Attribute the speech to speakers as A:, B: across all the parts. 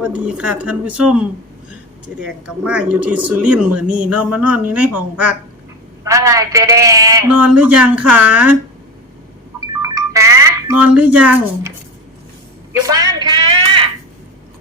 A: วัสดีค่ะท่านผู้ชมเจแดงกับมาอยู่ที่สุรินทร์มื้อนี้เนาะมานอนอยู่ในห้องพัก
B: อะไรเจแดง
A: นอนหรือยังคะ
B: นะ
A: นอนหรือยัง
B: อยู่บ้านค่ะ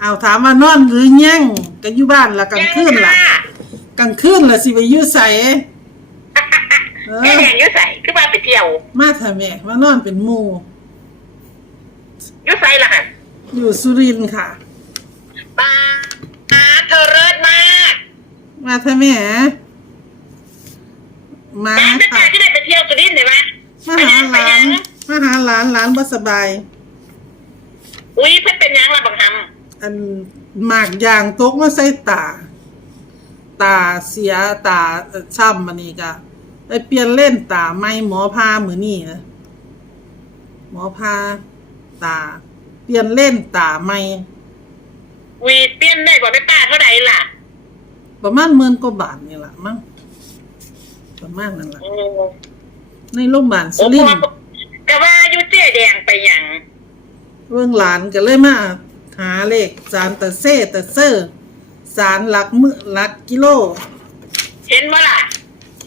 A: เอาวถามว่านอนหรือยังก็อยู่บ้านละกลางคืนล่ะ
B: ยังค่ะ
A: กลางคืนล่ะสิไปอยู่ไสเอ
B: เจ
A: อ
B: แดงอยุ่ใส่คือบ้านไปเที่ยว
A: มาเถอะแม่มานอนเป็นหมู่
B: อยุ่ใส่ละหัน
A: อยู่สุรินทร์ค่ะ มาเถอะแม่มา
B: บ้านจะ
A: ค่ะ
B: จ่ายที่ได้ไปเที่ยวสุรินทร์เห็นไหม
A: มาหาหลานมาหาหลานหลานบ่สบาย
B: อุ้ยเพิ่นเป็นหยังละบังฮัม
A: อันหมากยางตกมาใส่ตา ตาเสียตาเอ่อช้ำมันนี่ก็ไปเปลี่ยนเล่นตาไม่หมอพามือนี่นะหมอพาตา เปลี่ยนเล่นตาไม่
B: วีเปลี่ยนได้บ่ไปป้าเท่าไหร่ล่ะ
A: ประมาณหมื่นกว่าบาทนี่แหละมั้งประมาณนั้นแหละ
B: โอ้
A: ในโรงพยาบาลสุ
B: โอ้
A: ริน
B: พ่อ
A: ทร์
B: แต่ว่าอยุ่เจแดงไปหยัง
A: เรื่องหลานก็เลยมาหาเลขสารตะเซ่ตะเซอร์สารหลักมือหลักกิโล
B: เห็นบ่ล่ะ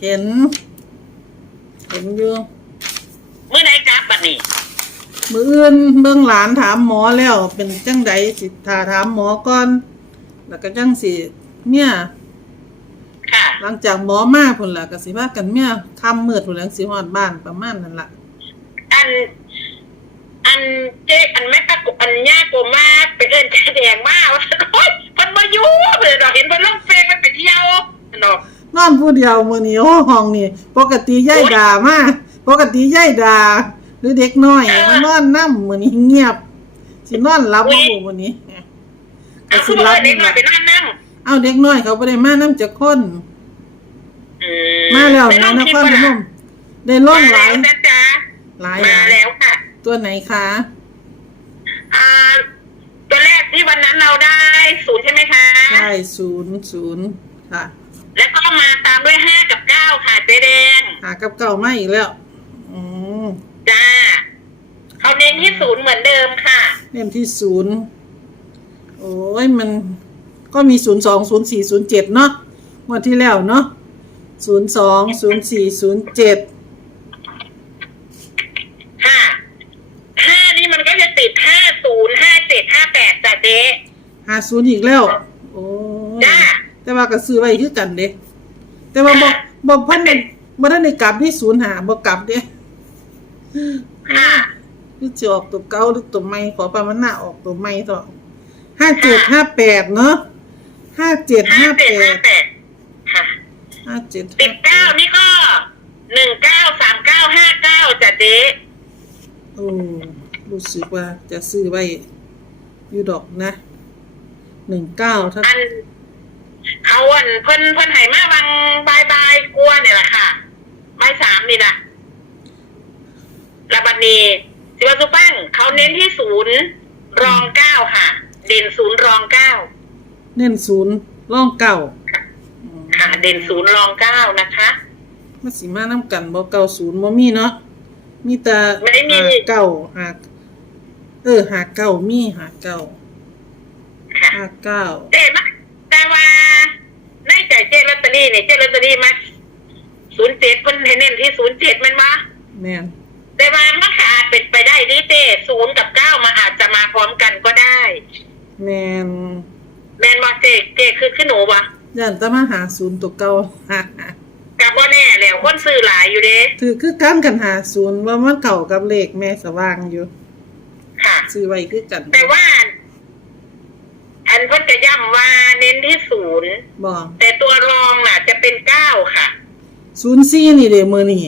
A: เห็น เห็นอยู่
B: เมื่อไหร่กลับบัดนี้
A: มืออื่นเบิ่งหลานถามหมอแล้ว เป็นจังใดสิทาถามหมอก่อน แล้วก็จังสิเนี่ย
B: ค่ะ
A: หลังจากหมอมาพุ่นล่ะก็สิว่ากันเมียค่ำมืดพุ่นแล้วสิฮอดบ้านประมาณนั้นล่ะ
B: อัน อันเจ๊อันแม่ตะกุอันย่าโกมาไปเอินเจ๊แดงมาว่าโอ๊ยเพิ่นมาอยู่เลยดอกเห็นเพิ่นลงเฟซมันไปเที่ยวดอก
A: นอนผู้เดียวมื้อนี้โอ้ห้องนี่ปกติยายด่ามาปกติยายด่าหรือเด็กน้อยมานอนนำมื้อนี้เงียบสินอนหลับบ่ฮู้มื้อนี้ก็
B: เอา
A: สิ
B: คือ
A: หลั
B: ว่า
A: บ
B: เด็
A: นี่
B: กน้อ
A: ล่ะ
B: ยไปนั่งนั่ง
A: เอาเด็กน้อยเขาบ่ได้มานํจักคน
B: อื
A: มาแล้ว
B: ไป
A: นะ
B: ง
A: น
B: ลิ
A: ค
B: ป
A: รพน
B: บ่
A: มได้ล่องหลาย
B: มาแล้วนะจ๊ะ
A: หลาย
B: มา
A: หลาย
B: แล้วค่ะ
A: ตัวไหนคะ
B: อ่าตัวแรกที่วันนั้นเราได้ศูนย์ใช่ไหมคะ
A: ใช่ศูนย์ศูนย์ค่ะ
B: แล้วก็มาตามด้วยห้ากับเก้าค่ะเจ๊แดง
A: หากับเก่ามาอีกแล้วอืม
B: จ้าเขาเน้นที่ศูนย์เหมือนเดิมค่ะ
A: เล่มที่ศูนย์โอ้ยมันก็มีศูนย์สองศูนย์สี่ศูนย์เจ็ดเนาะงวันที่แล้วเนาะ ศูนย์สองศูนย์สี่ศูนย์เจ็ด
B: ค่ะห้านี่มันก็จะติดห้าศูนย์ห้าเจ็ดห้าแปดจ้ะเจ๊
A: หาศูนย์อีกแล้ว โอ้ย
B: จ้า
A: แต่ว่าก็ซื้อไว้คือกันเด้แต่ว่าบอกบอกเพันในบ่ทันได้กลับที่ศูนย์หาบ่กลับเด้
B: ค่ะ
A: คือจะออกตัวเก่าหรือตัวใหม่ขอประมาณหน้าออกตัวใหม่ต่อห้าเจ็ดห้าแปดเนาะห้าเจ็ด
B: ห้า
A: ห้า
B: เจ็
A: แป
B: ดห้า
A: ด
B: แปดค่ะ
A: ห้าเจ็ด
B: ติดเก้านี่ก็หนึ่งเก้าสามเก้าห้าเก้าจ้ะเจ๊
A: โอ้รู้สึกว่าจะซื้อไว้อยู่ดอกนะหนึ่งเก้าถ้า
B: อันเขาอันเพิ่นเพิ่นไหมาวังบายบายกลัวเนี่ยแหละค่ะบายสามนี่ละระบัดนี้สิวัสุปังเขาเน้นที่ศูนย์รองเก้าค่ะ เด่นศูนย์รองเก้า
A: เน้นศูนย์ร่องเก่าอืม
B: ค่ะ เด่นศูนย์รองเก้านะคะ
A: มาสิมาน้ำกันบ่เก่าศูนย์บ่มีเนาะมีแต่
B: ไม่มี
A: หาเก่าหาเออหาเก่ามีหาเก่า
B: ค่ะ
A: หาเก้า
B: เจ๊มาแต่ว่าในใจเจ๊ลอตเตอรี่เนี่ยเจ๊ลอตเตอรี่มาศูนย์เจ็ดเพิ่นให้เน้นที่ศูนย์เจ็ดมันมา
A: แม่น
B: แต่ว่ามันก็อาจเป็นไปได้ดิเจ๊ศูนย์กับเก้ามาอาจจะมาพร้อมกันก็ได้
A: แม่น
B: แมนบอเจ๊เจ๊คือขึ้นหนูวะ
A: ย่านแตะมาหาศูนย์ตัวเก่า
B: กับว่าแน่แล้วคนซื้อหลายอยู่เด้
A: ถือคือกันกันหาศูนย์ว่ามันเก่ากับเลขแม่สว่างอยู่
B: ค่ะ
A: ซื้อไว้คือกัน
B: แต่ว่า อันเพิ่นจะย้ำว่าเน้นที่ศูนย์
A: บอก
B: แต่ตัวรองน่ะ จะเป็นเก้าค่ะ
A: ศูนย์สี่นี่เด้มือนี่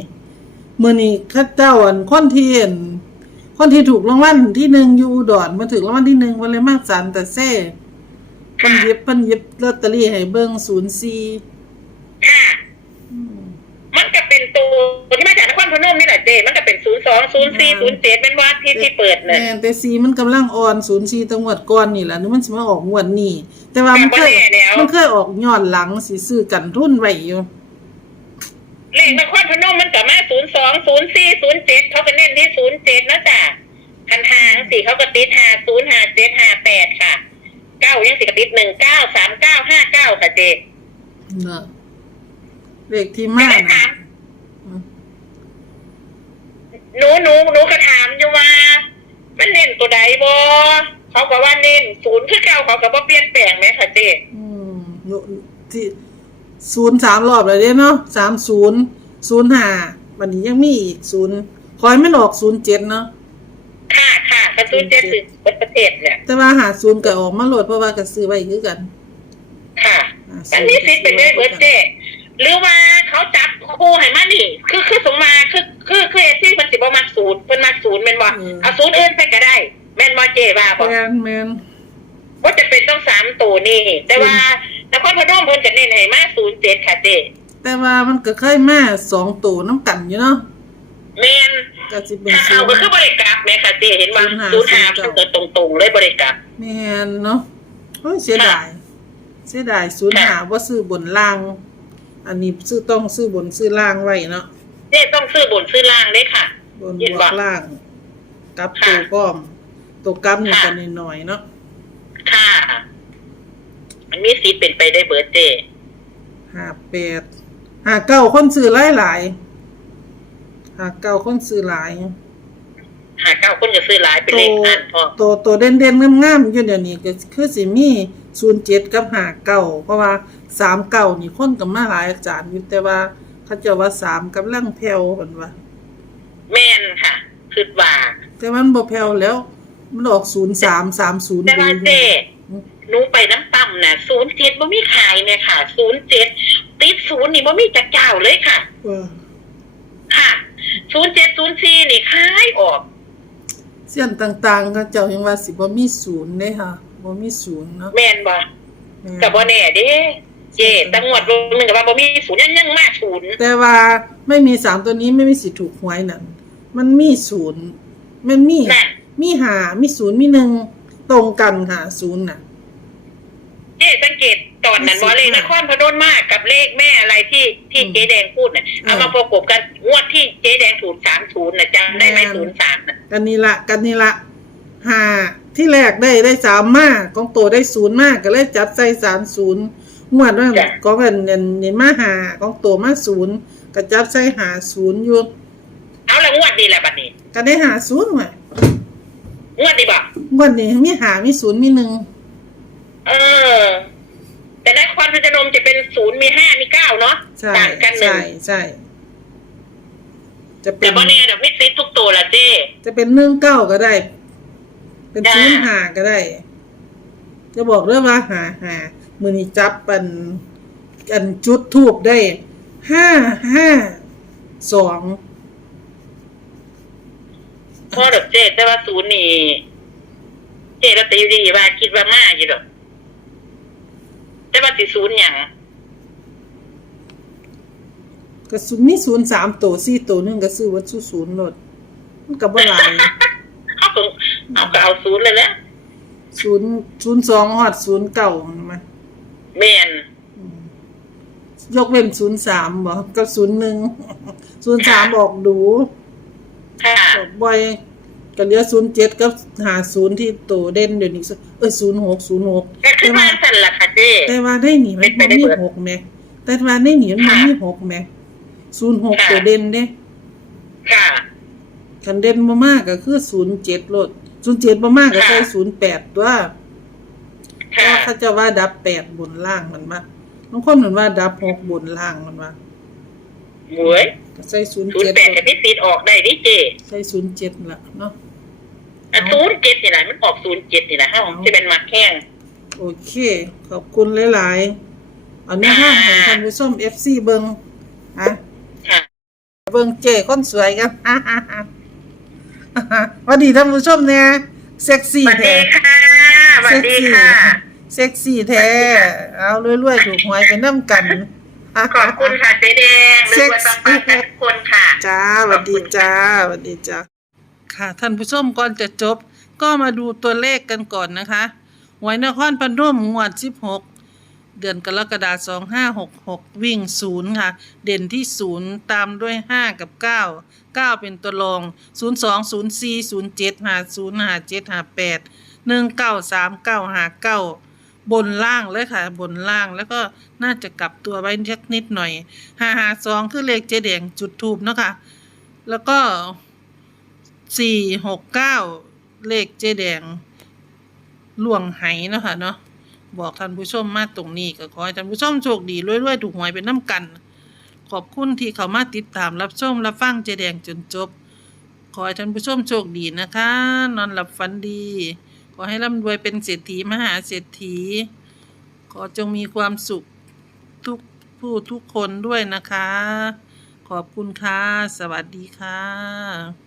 A: มือนี่เข้าเจ้าอันคนที่เห็นคนที่ถูกรางวัลที่หนึ่งอยู่อุดอนมาถึงรางวัลที่หนึ่งวันเลยมากสันแต่เซ่ เพิ่น
B: ค่ะ
A: เย็บเพิ่นเย็บลอตเตอรี่ให้เบิ่งศูนย์สี่
B: ค่ะมันก็เป็นตัวที่มาจากนครพนมนี่แหละเจ๊มันก็เป็นศูนย์สองศูนย์สี่ศูนย์เจ็ดเป็นว่าที่ที่เปิดเนี่ย
A: แม่นแต่สีมันกำลังอ่อนศูนย์สี่ตังวดก่อนนี่แหละนึกมันสิมาออกงวดนี้แต่ว่ามันเคย
B: แต่บ่แน่แล้ว
A: มันเคยออกย้อนหลังสิซื้อกันทุนไว้อยู่
B: เลขนครพนมมันก็มาศูนย์สองศูนย์สี่ศูนย์เจ็ดเขาก็เน้นที่ศูนย์เจ็ดนะจ๊ะคันทางสี่เขาก็ติดหาศูนย์หาเจ็ดหาแปดค่ะ เก้ายังสิกระติดหนึ่งเก้าสามเก้าห้าเก้าค่ะเจ
A: เนาะเลขที่มา
B: ไม่ได้
A: น่ะ
B: ถาม
A: อืม
B: หนูหนูหนูก็ถามอยู่ว่า มันเน้นตัวใดบ่เขาก็ว่าเน้นศูนย์คือเก่าเขาก็บ่เปลี่ยนแปลงไหมค่ะเจ
A: อืมอยู่ที่ศูนย์สามรอบเลยเด้เนาะสามศูนย์ศูนย์ห้าวันนี้ยังมีอีกศูนย์คอยไม่ออกศูนย์เจ็ดเนาะ
B: ค่ะค่ะ กระตุ้นเจ็ดสิบประเทศเนี่ย
A: แต่ว่าหาศูนย์ก็ออกมาโหลดเพราะว่าก็ซื้อไว้คือกัน
B: ค่ะ
A: หา
B: อันนี้สิทธิ์เป็นได้เบิร์ดเจหรือว่าเขาจับคู่ให้มานี่ คือคือสมมาคือคือคือเอซี่มันสิบ่มักศูนย์เพิ่นมักศูนย์แม่นบ่เอาศูนย์อื่นไปก็ได้แม่นบ่เจว่าบ่
A: แมนแมน
B: ว่าจะเป็นต้องสามตัวนี่ แต่ว่านครพนมเพิ่นจะเน้นให้มาศูนย์เจ็ดค่ะเจ
A: แต่ว่ามันก็เคยมาสองตัวน้ำกันอยู่เนาะ
B: แม่น
A: ก็สิเป็น
B: ถ้า
A: ศู
B: เอา
A: น
B: ก็
A: ย์
B: คือบริกรับแม่ค่ะเจเห็นว่า
A: ศู
B: ศู
A: น
B: น
A: ย์
B: ย์
A: ห้า
B: ห้า
A: ศูนย์
B: เพิ่น
A: เก้า
B: เกิดตรงๆเลยบริกรับ
A: แมนเนาะโอ้ยเสียดาย เสียดายศูนย์หาว่าซื้อบนล่าง อันนี้ซื้อต้องซื้อบนซื้อล่างไว้เนาะ
B: เจต้องซื้อบนซื้อล่างเลยค่ะ
A: บน
B: เห็น
A: บว
B: บ่
A: กล่างกลับ
B: ค่ะ
A: ตัวพร้อม ตัวกลับนี่
B: ค่ะ
A: กันหน่อยๆเนาะ
B: ค่ะ มันมีสิทธิ์เป็นไปได้เบิร์ดเจ
A: ห้าแปดห้าเก้าคนซื้อหลายหลายๆ ห้าเก้าคนซื้อหลาย
B: หาเก้าคนจะซื้อหลายเป็นเลขอันพอ
A: ตัวตัวเด่นเด่นๆงามๆอยู่เดี๋ยวนี้ก็คือสิมีศูนย์เจ็ดกับห้าเก้าเพราะว่าสามเก้านี่คนกับมาหลายอาจารย์อยู่แต่ว่าเขาเจะว่าสามกับลังแผ่วเห็นว่า
B: แม่นค่ะคือว่า
A: แต่มันบ่แผ่วแล้ว มันออกศูนย์สามสามศูนย์
B: แต่ว่าเจหนูไปน้ำปั๊มน่ะศูนย์เจ็ดบ่มีขายเนี่ยค่ะศูนย์เจ็ดติดศูนย์นี่บ่มีจักเจ้าเลยค่ะ
A: ว่า
B: ค่ะ ศูนย์เจ็ดศูนย์สี่นี่ขายออก
A: เสี้ยนต่างๆเขาเจ้ายังว่าสิบ่มีศูนย์เด้ค่ะบ่มีศูนย์เนาะ
B: แม่นบ่
A: แม่น
B: กับบ่แน่เด้เจตังหวดบ่นึงกับว่าบ่มีศูนย์ยังยังมาศูนย์
A: แต่ว่าไม่มีสามตัวนี้ไม่มีสิทธิ์ถูกหวยนั่นมันมีศูนย์มันมี
B: นั่น
A: มีหามีศูนย์มีหนึ่งตรงกันหาศูนย์น่ะ
B: เจสังเกตตอนนั้น
A: มี
B: บ่
A: สิทธิ์
B: เลขน
A: มาก
B: ครพนมมากกับเลขแม่อะไรที่ที่
A: อืม
B: เจ๊แดงพูดน่ะเอา
A: เออ
B: มาประกบกันงวด ที่เจ๊แดงถูก30น่ะจำได้ไหม
A: แม่น
B: 03น่ะ
A: กันนี่ละกันนี่ละหาที่แรกได้ได้สามมากของโตได้ศูนย์มากก็เลยจับใส่สามศูนย์งวดว่าก็เป็นเงินนี่มาหาของโตมาศูนย์ก็จับใส่หาศูนย์อยู่
B: เอาละงวดนี้แหละบัดนี้
A: ก็ได้หาศูนย์ไว้
B: งวดนี้บ่
A: งวดนี้มีหามีศูนย์มีหนึ่ง
B: เออ แต่นครพนมจะเป็นศูนย์มีห้ามีเก้าเนาะ
A: ใช่
B: ต่างกันหนึ่
A: ใช่
B: ง
A: ใช่ จะเป็
B: แต่
A: น
B: บ่แน่ดอกมิดซิทุกตัวละเจ้
A: จะเป็นหนึ่งเก้าก็ได้ เป็น
B: จ้า
A: ศูนย์หาก็ได้ จะบอกเรื่องว่าหาหามือนี้จับปันกันจุดทูบได้ห้าห้าสอง
B: พ่อดอกเจ้แต่ว่าศูนย์นี่เจ้เราตีดีว่าคิดว่ามาอยู่ดอกแต่ว่าสิศูนย์หยัง
A: ก็ศูนย์มีศูนย์สามตัวสี่ตัวหนึงก็ซื้อวัตถุศูนย์โลดมันก็บ่หลาย
B: เอาก็เอาก็เอาศูนย์เลยแหละ
A: ศูนย์ศูนย์สองหอดศูนย์เก่ามา
B: แม่น
A: ยกเว้นศูนย์สามบ่กับศูนย์หนึ่งศูนย์สามออกดู
B: ค่ะ
A: ออกบ่อยก็เหลือศูนย์เจ็ดกับหาศูนย์ที่โตเด่นเดี๋ยวนี้เอ้ยศูนย์หกศูนย์หก
B: ก็คือมาสั่นล่ะค่ะเจ้
A: แต่ว่าได้หนีมัน
B: เป็นไป
A: บ่
B: ได้
A: มี
B: เบิด
A: หกแหม่แต่ว่าได้หนีมันบ่
B: ค่ะ
A: มีหกแหม่ ศูนย์หก
B: ค่ะ
A: ตัวเด่นเด้
B: ค่ะ
A: คันเด่นบ่มากก็คือศูนย์เจ็ดโลดศูนย์เจ็ดบ่มากก็ใส่ศูนย์แปดตัวเพราะ
B: ค่ะ
A: ว่าเขาจะว่าดับแปดบนล่างมันว่าบางคนเหมือนว่าดับหกบนล่างมันว่า
B: หวย
A: ก็ใส่ศูนย์
B: ศูน
A: เจ็ด
B: ย์แปดกับมิดซิออกได้ดิเจ้
A: ใส่ศูนย์เจ็ดละเนาะ
B: ศูนย์เจ็ดนี่แหละมันออกศูนย์เจ็ดนี่แหละเฮ้าที่เป็นมักแข้ง
A: โอเค ขอบคุณหลายๆเอาเนื้อห้างของท่านผู้ชม FC เบิงอะ
B: ค่ะ
A: เบิงเจคนสวยกันสวัสดีท่านผู้ชมเนี่ยเซ็ก
B: ส
A: ซี่
B: วัส
A: แท้
B: ดีค่ะสวัสดีค่ะ
A: เซ็กซี่แท้ เอารวยๆถูกหวยไปน้ำกัน
B: ขอบคุณค่ะเจ๊แดงหรือว่าสัมภาษณ์ทุกคนค่ะ
A: จ้าสวัสดีจ้าสวัสดีจ้าค่ะ ท่านผู้ชมก่อนจะจบ ก็มาดูตัวเลขกันก่อนนะคะหวยนครพนมงวด 16 เดือนกรกฎาคม2566 วิ่งศูนย์ค่ะ เด่นที่ศูนย์ตามด้วย 5 กับ 9 9 เป็นตัวรอง 02 04 07 50 57 58 19 39 59 บนล่างเลยค่ะ บนล่างแล้วก็น่าจะกลับตัวไว้สักนิดหน่อยห้าหาสองคือเลขเจแดงจุดทูบเนาะค่ะ แล้วก็สี่หกเก้าเลขเจแดงล่วงไหเนาะค่ะเนาะ บอกท่านผู้ชมมาตรงนี้ก็ขอให้ท่านผู้ชมโชคดีรวยๆถูกหวยเป็นน้ำกัน ขอบคุณที่เขามาติดตามรับชมรับฟังเจแดงจนจบ ขอให้ท่านผู้ชมโชคดีนะคะ นอนหลับฝันดี ขอให้ร่ำรวยเป็นเศรษฐีมหาเศรษฐี ขอจงมีความสุขทุกผู้ทุกคนด้วยนะคะ ขอบคุณค่ะ สวัสดีค่ะ